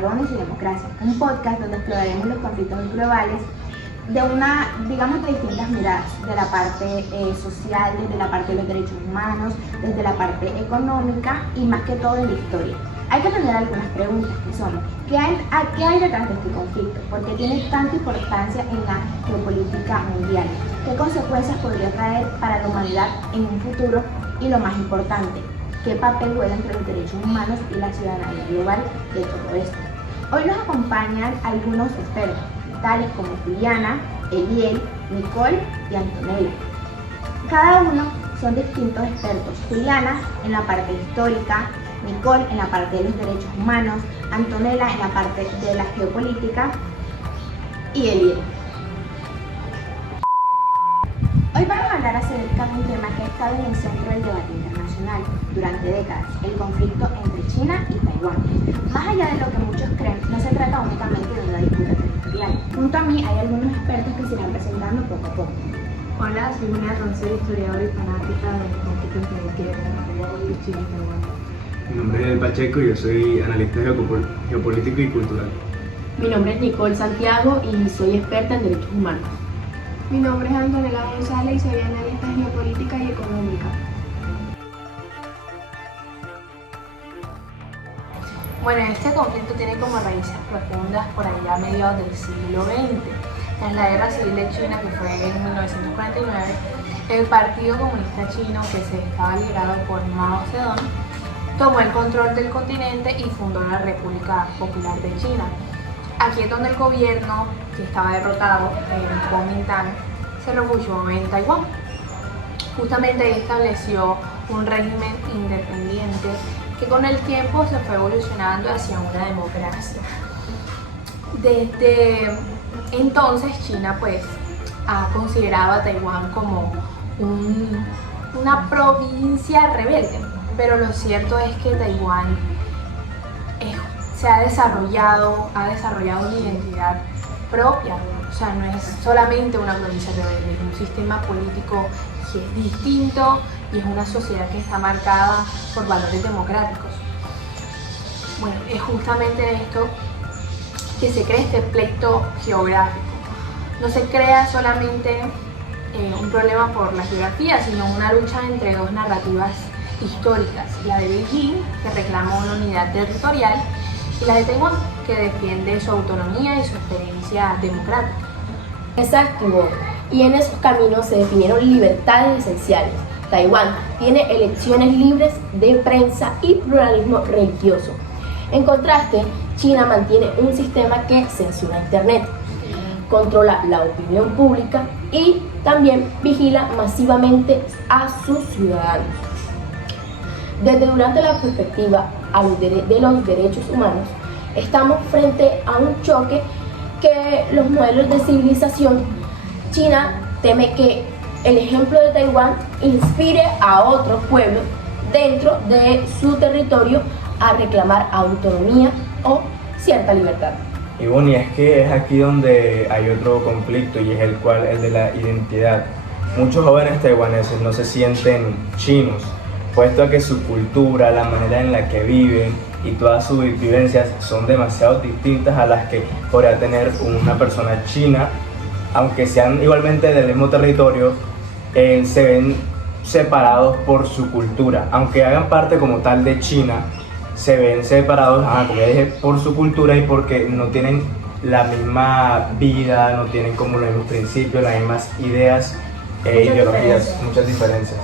Dragones y Democracia, un podcast donde exploraremos los conflictos globales de de distintas miradas, de la parte social, desde la parte de los derechos humanos, desde la parte económica y más que todo en la historia. Hay que tener algunas preguntas que son, ¿qué hay detrás de este conflicto? ¿Por qué tiene tanta importancia en la geopolítica mundial? ¿Qué consecuencias podría traer para la humanidad en un futuro? Y lo más importante, ¿qué papel juega entre los derechos humanos y la ciudadanía global de todo esto? Hoy nos acompañan algunos expertos, tales como Juliana, Eliel, Nicole y Antonella. Cada uno son distintos expertos. Juliana en la parte histórica, Nicole en la parte de los derechos humanos, Antonella en la parte de la geopolítica y Eliel. Hoy vamos a hablar acerca de un tema que ha estado en el centro del debate internacional durante décadas, el conflicto entre China y Taiwán. Más allá de lo que muchos creen, no se trata únicamente de una disputa territorial. Junto a mí hay algunos expertos que se irán presentando poco a poco. Hola, soy Juliana Roncero, historiadora y fanática del conflicto entre China y Taiwán. Mi nombre es El Pacheco y yo soy analista geopolítico y cultural. Mi nombre es Nicole Santiago y soy experta en derechos humanos. Mi nombre es Antonella González y soy analista geopolítica y económica. Bueno, este conflicto tiene como raíces profundas por allá a mediados del siglo XX. Tras la Guerra Civil de China, que fue en 1949, el Partido Comunista Chino, que se estaba liderado por Mao Zedong, tomó el control del continente y fundó la República Popular de China. Aquí es donde el gobierno, que estaba derrotado en Kuomintang, se refugió en Taiwán. Justamente ahí estableció un régimen independiente que con el tiempo se fue evolucionando hacia una democracia. Desde entonces China pues ha considerado a Taiwán como una provincia rebelde, pero lo cierto es que Taiwán ha desarrollado una identidad propia, o sea, no es solamente una provincia rebelde, es un sistema político que es distinto y es una sociedad que está marcada por valores democráticos. Bueno, es justamente esto que se crea este pleito geográfico. No se crea solamente un problema por la geografía, sino una lucha entre dos narrativas históricas, la de Beijing, que reclama una unidad territorial, y la de Taiwán, que defiende su autonomía y su experiencia democrática. Exacto, y en esos caminos se definieron libertades esenciales. Taiwán tiene elecciones libres de prensa y pluralismo religioso. En contraste, China mantiene un sistema que censura Internet, controla la opinión pública y también vigila masivamente a sus ciudadanos. Desde durante la perspectiva de los derechos humanos, estamos frente a un choque que los modelos de civilización. China teme que el ejemplo de Taiwán inspire a otros pueblos dentro de su territorio a reclamar autonomía o cierta libertad. Y bueno, y es que es aquí donde hay otro conflicto y es el de la identidad. Muchos jóvenes taiwaneses no se sienten chinos, puesto a que su cultura, la manera en la que viven y todas sus vivencias son demasiado distintas a las que podría tener una persona china. Aunque sean igualmente del mismo territorio, se ven separados por su cultura. Aunque hagan parte como tal de China, se ven separados, como ya dije, por su cultura y porque no tienen la misma vida, no tienen como los mismos principios, las mismas ideas e ideologías, muchas diferencias.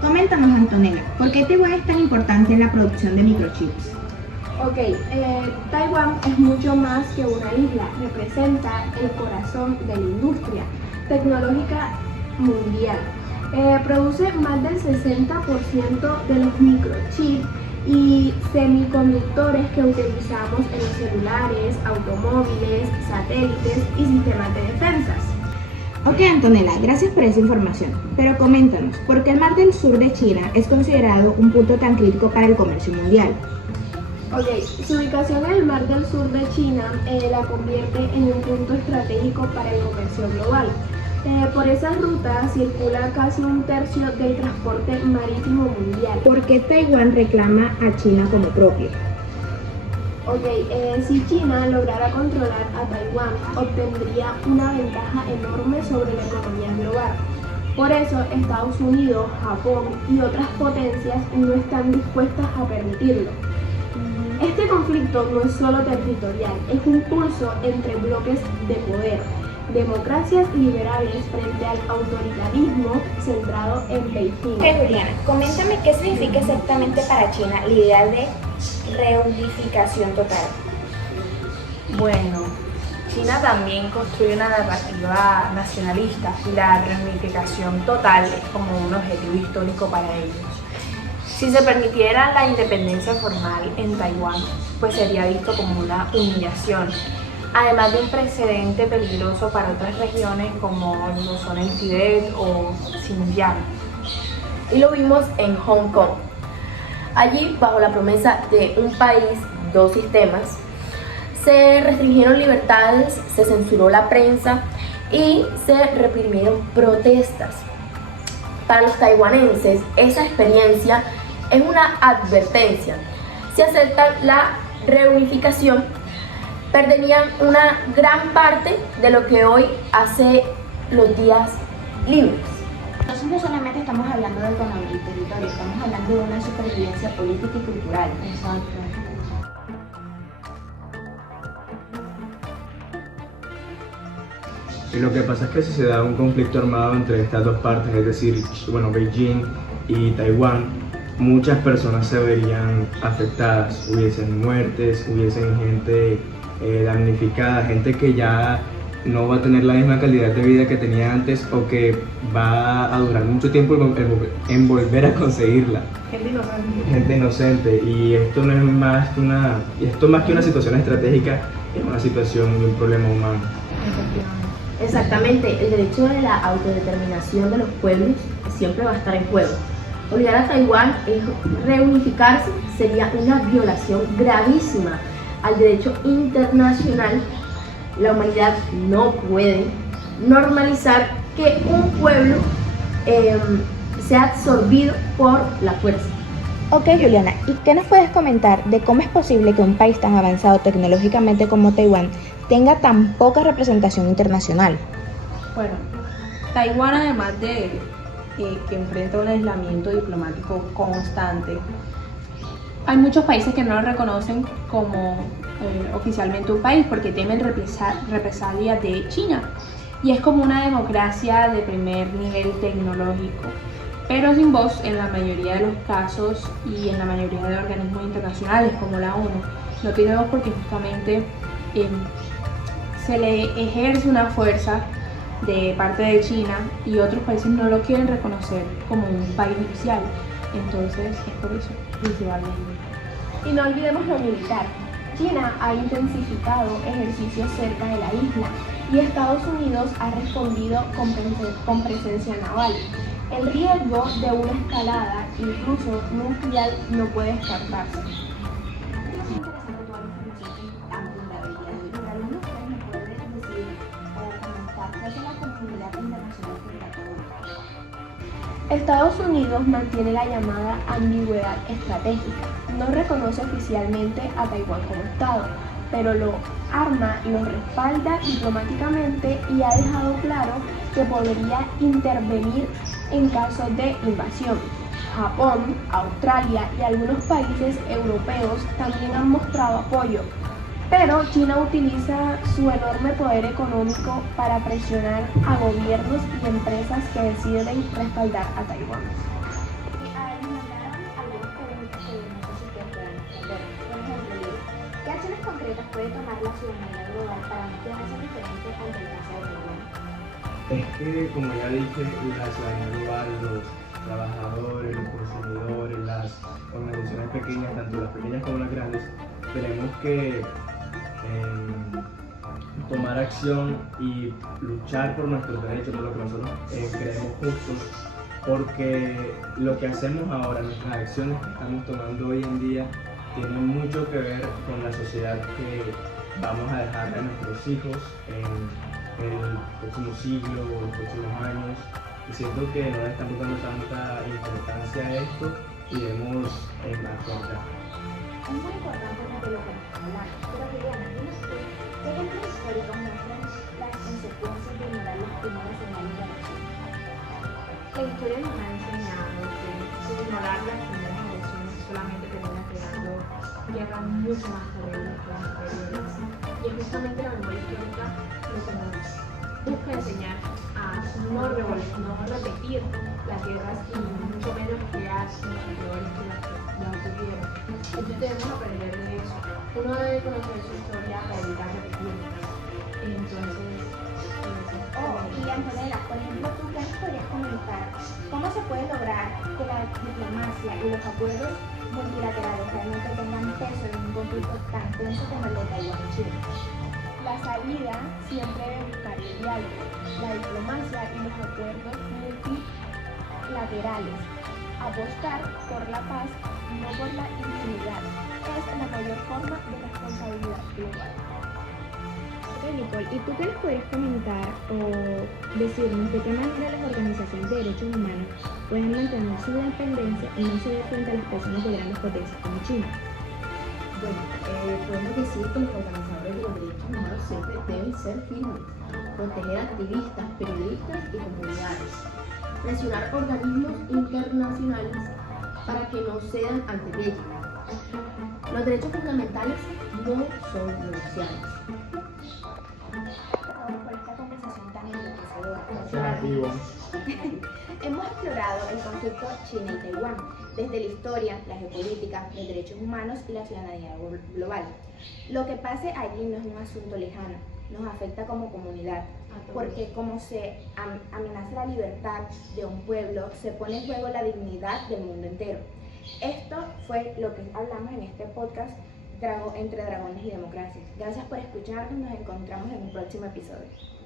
Coméntanos, Antonella, ¿por qué Taiwán es tan importante en la producción de microchips? Taiwán es mucho más que una isla, representa el corazón de la industria tecnológica mundial. Produce más del 60% de los microchips y semiconductores que utilizamos en los celulares, automóviles, satélites y sistemas de defensas. Ok, Antonella, gracias por esa información. Pero coméntanos, ¿por qué el Mar del Sur de China es considerado un punto tan crítico para el comercio mundial? Su ubicación en el Mar del Sur de China la convierte en un punto estratégico para el comercio global. Por esa ruta circula casi un tercio del transporte marítimo mundial. ¿Por qué Taiwán reclama a China como propio? Si China lograra controlar a Taiwán, obtendría una ventaja enorme sobre la economía global. Por eso, Estados Unidos, Japón y otras potencias no están dispuestas a permitirlo. Este conflicto no es solo territorial, es un pulso entre bloques de poder, democracias liberales frente al autoritarismo centrado en Beijing. Juliana, coméntame qué significa exactamente para China la idea de reunificación total. Bueno, China también construye una narrativa nacionalista y la reunificación total es como un objetivo histórico para ellos. Si se permitiera la independencia formal en Taiwán, pues sería visto como una humillación, además de un precedente peligroso para otras regiones como lo son el Tíbet o Xinjiang. Y lo vimos en Hong Kong. Allí, bajo la promesa de un país, dos sistemas, se restringieron libertades, se censuró la prensa y se reprimieron protestas. Para los taiwaneses, esa experiencia es una advertencia. Si aceptan la reunificación, perderían una gran parte de lo que hoy hace los días libres. Entonces no solamente estamos hablando de economía y territorio, estamos hablando de una supervivencia política y cultural. Exacto. Y lo que pasa es que si se da un conflicto armado entre estas dos partes, es decir, Beijing y Taiwán, muchas personas se verían afectadas, hubiesen muertes, hubiesen gente damnificada, gente que ya no va a tener la misma calidad de vida que tenía antes o que va a durar mucho tiempo en volver a conseguirla. Gente inocente. Y esto no es más que una situación estratégica, es una situación de un problema humano. Exactamente, el derecho de la autodeterminación de los pueblos siempre va a estar en juego. Obligar a Taiwán a reunificarse sería una violación gravísima al derecho internacional. La humanidad no puede normalizar que un pueblo sea absorbido por la fuerza. Ok, Juliana, ¿y qué nos puedes comentar de cómo es posible que un país tan avanzado tecnológicamente como Taiwán tenga tan poca representación internacional? Bueno, Taiwán, además de que enfrenta un aislamiento diplomático constante, hay muchos países que no lo reconocen como oficialmente un país porque temen represalias de China, y es como una democracia de primer nivel tecnológico, pero sin voz en la mayoría de los casos y en la mayoría de organismos internacionales como la ONU. No tiene voz porque justamente se le ejerce una fuerza de parte de China y otros países no lo quieren reconocer como un país oficial. Entonces es por eso, principalmente. Y no olvidemos lo militar. China ha intensificado ejercicios cerca de la isla y Estados Unidos ha respondido con presencia naval. El riesgo de una escalada, incluso nuclear, no puede descartarse. Estados Unidos mantiene la llamada ambigüedad estratégica. No reconoce oficialmente a Taiwán como Estado, pero lo arma y lo respalda diplomáticamente y ha dejado claro que podría intervenir en caso de invasión. Japón, Australia y algunos países europeos también han mostrado apoyo, pero China utiliza su enorme poder económico para presionar a gobiernos y empresas que deciden respaldar a Taiwán. ¿Qué acciones concretas puede tomar la ciudadanía global para no quedarse diferente ante el caso de Taiwán? Es que, como ya dije, la ciudadanía global, los trabajadores, los consumidores, las organizaciones pequeñas, tanto las pequeñas como las grandes, tenemos que tomar acción y luchar por nuestros derechos, por lo que nosotros creemos justos, porque lo que hacemos ahora, nuestras acciones que estamos tomando hoy en día, tienen mucho que ver con la sociedad que vamos a dejarle a nuestros hijos el próximo siglo o los próximos años. Y siento que no le estamos dando tanta importancia a esto y debemos afrontar. Es muy importante de lo que nos está hablando, pero Juliana, dinos tú, ¿qué ejemplos históricos muestran las consecuencias de ignorar las primeras señales de acción? La historia nos ha enseñado que ignorar las primeras elecciones solamente termina creando guerras mucho más terribles que las anteriores. Y es justamente la memoria histórica lo que nos busca enseñar a no repetir las guerras y mucho menos crear peores que las que ya ocurrieron. Entonces debemos aprender de eso. Uno debe conocer su historia para evitar repetirla. Entonces, Y Antonella, por ejemplo, ¿tú qué nos podrías comentar? ¿Cómo se puede lograr que la diplomacia y los acuerdos multilaterales realmente tengan peso en un conflicto tan tenso como el de Taiwán y China? La salida siempre debe buscar el diálogo, la diplomacia y los acuerdos multilaterales. Apostar por la paz, no por la impunidad, es la mayor forma de responsabilidad global. Ok, Nicole, ¿y tú qué les podrías comentar o decirnos de qué manera las organizaciones de derechos humanos pueden mantener su independencia y no ceder frente a las presiones de grandes potencias como China? Bueno, podemos decir que los organizadores de los derechos humanos siempre deben ser firmes, proteger activistas, periodistas y comunidades, presionar organismos internacionales para que no cedan ante leyes. Los derechos fundamentales no son negociables. Por esta conversación tan enriquecedora. Negativo. Hemos explorado el conflicto China y Taiwán, desde la historia, la geopolítica, los derechos humanos y la ciudadanía global. Lo que pase allí no es un asunto lejano, nos afecta como comunidad, porque como se amenaza la libertad de un pueblo, se pone en juego la dignidad del mundo entero. Esto fue lo que hablamos en este podcast Entre Dragones y Democracias. Gracias por escucharnos, nos encontramos en un próximo episodio.